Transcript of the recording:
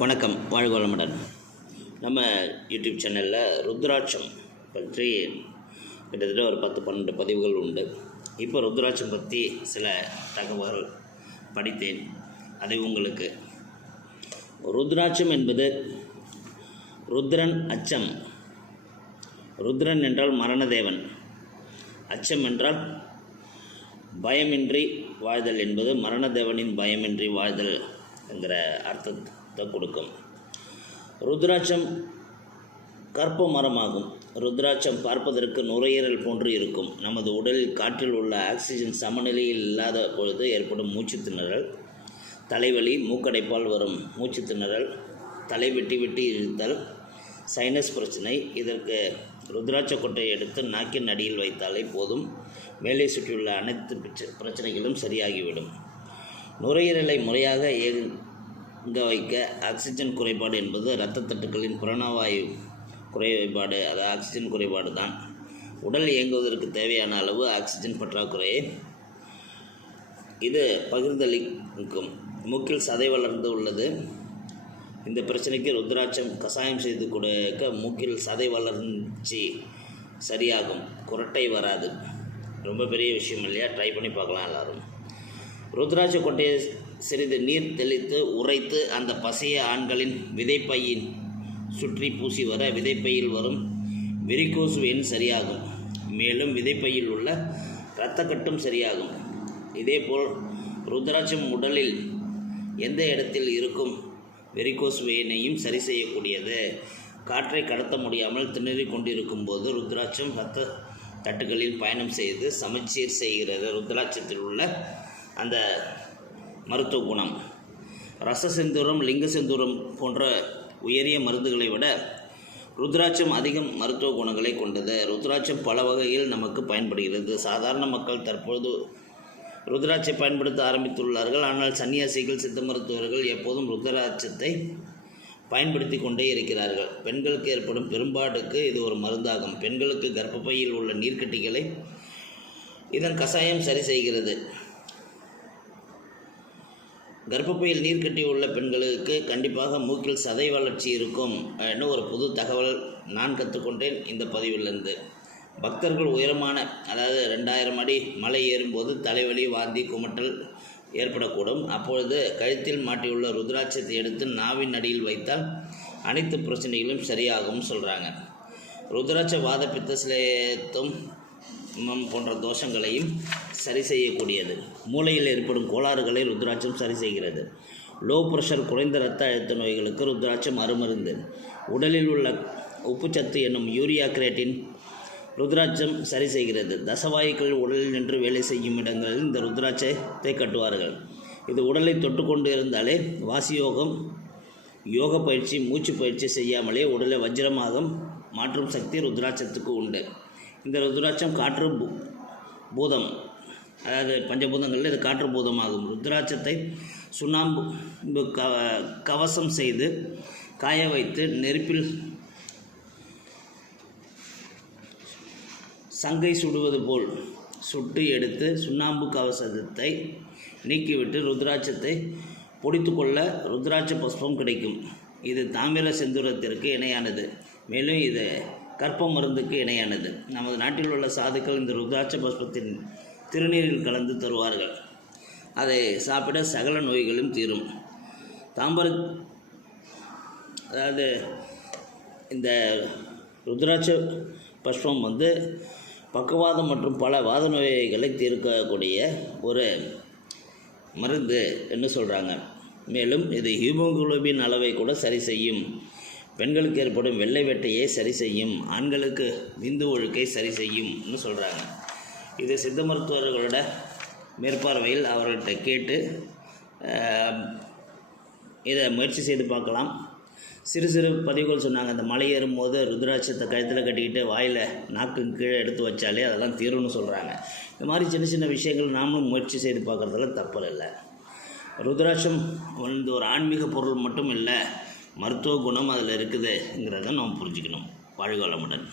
வணக்கம். வாழ்க வளமுடன். நம்ம யூடியூப் சேனலில் ருத்ராட்சம் பற்றி கிட்டத்தட்ட ஒரு பத்து பன்னெண்டு பதிவுகள் உண்டு. இப்போ ருத்ராட்சம் பற்றி சில தகவல்கள் படித்தேன். அதை உங்களுக்கு ருத்ராட்சம் என்பது ருத்ரன் அச்சம். ருத்ரன் என்றால் மரணதேவன். அச்சம் என்றால் பயமின்றி வாழ்தல் என்பது மரணதேவனின் பயமின்றி வாழ்தல் என்கிற அர்த்தம். கொடுக்கும். ருத்ராட்சம் கற்ப மரமாகும் ருத்ராட்சம் பார்ப்பதற்கு நுரையீரல் போன்று இருக்கும். நமது உடலில் காற்றில் உள்ள ஆக்சிஜன் சமநிலையில் இல்லாத பொழுது ஏற்படும் மூச்சு திணறல் தலைவலி மூக்கடைப்பால் வரும் மூச்சு திணறல் தலை வெட்டி வெட்டி இழுத்தல் சைனஸ் பிரச்சனை. இதற்கு ருத்ராட்ச கொட்டையை எடுத்து நாக்கின் அடியில் வைத்தாலே போதும். மேலே சுற்றியுள்ள அனைத்து பிரச்சனைகளும் சரியாகிவிடும். நுரையீரலை முறையாக தங்க வைக்க ஆக்சிஜன் குறைபாடு என்பது இரத்த தட்டுக்களின் புறணவாயு குறைபாடு அது ஆக்சிஜன் குறைபாடு தான் உடல் இயங்குவதற்கு தேவையான அளவு ஆக்சிஜன் பற்றாக்குறையை இது பகிர்ந்தளிக்கும். மூக்கில் சதை வளர்ந்து உள்ளது. இந்த பிரச்சனைக்கு ருத்ராட்சம் கசாயம் செய்து கொடுக்க மூக்கில் சதை வளர்ச்சி சரியாகும். குரட்டை வராது. ரொம்ப பெரிய விஷயம் இல்லையா? ட்ரை பண்ணி பார்க்கலாம் எல்லோரும். ருத்ராட்ச கொட்டையை சிறிது நீர் தெளித்து உரைத்து அந்த பசைய ஆண்களின் விதைப்பையின் சுற்றி பூசி வர விதைப்பையில் வரும் வெரிகோஸ் வெயின் சரியாகும். மேலும் விதைப்பையில் உள்ள இரத்தக்கட்டும் சரியாகும். இதேபோல் ருத்ராட்சம் உடலில் எந்த இடத்தில் இருக்கும் வெரிகோஸ் வெயினையும் சரி செய்யக்கூடியது? காற்றை கடத்த முடியாமல் திணறிக் கொண்டிருக்கும் போது ருத்ராட்சம் இரத்த தட்டுகளில் பயணம் செய்து சமச்சீர் செய்கிறது. ருத்ராட்சத்தில் உள்ள அந்த மருத்துவ குணம். ரச செந்தூரம் லிங்க செந்தூரம் போன்ற உயரிய மருந்துகளை விட ருத்ராட்சம் அதிகம் மருத்துவ குணங்களை கொண்டது. ருத்ராட்சம் பல வகையில் நமக்கு பயன்படுகிறது. சாதாரண மக்கள் தற்பொழுது ருத்ராட்சை பயன்படுத்த ஆரம்பித்துள்ளார்கள். ஆனால் சன்னியாசிகள் சித்த மருத்துவர்கள் எப்போதும் ருத்ராட்சத்தை பயன்படுத்தி கொண்டே இருக்கிறார்கள். பெண்களுக்கு ஏற்படும் பெரும்பாடுக்கு இது ஒரு மருந்தாகும். பெண்களுக்கு கர்ப்பப்பையில் உள்ள நீர்க்கட்டிகளை இதன் கசாயம் சரி செய்கிறது. கர்ப்பப்பையில் நீர் கட்டி உள்ள பெண்களுக்கு கண்டிப்பாக மூக்கில் சதை வளர்ச்சி இருக்கும் என்ன ஒரு புது தகவல் நான் கற்றுக்கொண்டேன் இந்த பதிவிலிருந்து. பக்தர்கள் உயரமான அதாவது ரெண்டாயிரம் அடி மலை ஏறும்போது தலைவலி வாந்தி குமட்டல் ஏற்படக்கூடும். அப்பொழுது கழுத்தில் மாட்டியுள்ள ருத்ராட்சத்தை எடுத்து நாவின் அடியில் வைத்தால் அனைத்து பிரச்சனைகளும் சரியாகும் சொல்கிறாங்க ருத்ராட்ச வாத பித்த சிலேத்தும் போன்ற தோஷங்களையும் சரி செய்யக்கூடியது. மூளையில் ஏற்படும் கோளாறுகளை ருத்ராட்சம் சரி செய்கிறது. லோ ப்ரெஷர் குறைந்த இரத்த அழுத்த நோய்களுக்கு ருத்ராட்சம் அருமருந்து. உடலில் உள்ள உப்புச்சத்து என்னும் யூரியா கிரேட்டின் ருத்ராட்சம் சரி செய்கிறது. தசவாயுக்கள் உடலில் நின்று வேலை செய்யும் இடங்களில் இந்த ருத்ராட்சத்தை கட்டுவார்கள். இது உடலை தொட்டுக்கொண்டு இருந்தாலே வாசியோகம் யோக பயிற்சி மூச்சு பயிற்சி செய்யாமலே உடலை வஜ்ரமாக மாற்றும் சக்தி ருத்ராட்சத்துக்கு உண்டு. இந்த ருத்ராட்சம் காற்று பூ- பூதம். அதாவது பஞ்சபூதங்களில் இது காற்று பூதமாகும் ருத்ராட்சத்தை சுண்ணாம்பு க கவசம் செய்து காய வைத்து நெருப்பில் சங்கை சுடுவது போல் சுட்டு எடுத்து சுண்ணாம்பு கவசத்தை நீக்கிவிட்டு ருத்ராட்சத்தை பொடித்து கொள்ள ருத்ராட்ச புஷ்பம் கிடைக்கும். இது தாமிர செந்தூரத்திற்கு இணையானது. மேலும் இது கற்ப மருந்துக்கு இணையானது. நமது நாட்டில் உள்ள சாதுக்கள் இந்த ருத்ராட்ச புஷ்பத்தின் திருநீரில் கலந்து தருவார்கள். அதை சாப்பிட சகல நோய்களும் தீரும். தாம்பர அதாவது இந்த ருத்ராட்ச பஷ்பம் வந்து பக்கவாதம் மற்றும் பல வாத நோய்களை தீர்க்கக்கூடிய ஒரு மருந்து என்று சொல்கிறாங்க மேலும் இது ஹீமோகுளோபின் அளவை கூட சரி செய்யும். பெண்களுக்கு ஏற்படும் வெள்ளை வெட்டையை சரி செய்யும். ஆண்களுக்கு விந்து ஒழுக்கை சரி செய்யும்னு சொல்கிறாங்க இது சித்த மருத்துவர்களோட மேற்பார்வையில் அவர்கிட்ட கேட்டு இதை முயற்சி செய்து பார்க்கலாம். சிறு சிறு பதிவுகள் சொன்னாங்க. அந்த மலை ஏறும்போது ருத்ராட்சத்தை கழுத்தில் கட்டிக்கிட்டு வாயில் நாக்கு கீழே எடுத்து வச்சாலே அதெல்லாம் தீரும்னு சொல்கிறாங்க இந்த மாதிரி சின்ன சின்ன விஷயங்கள் நாமளும் முயற்சி செய்து பார்க்குறதுல தப்பு இல்லை. ருத்ராட்சம் வந்து ஒரு ஆன்மீக பொருள் மட்டும் இல்லை மருத்துவ குணம் அதில் இருக்குதுங்கிறத நம்ம புரிஞ்சுக்கணும். வாழ்க வளமுடன்.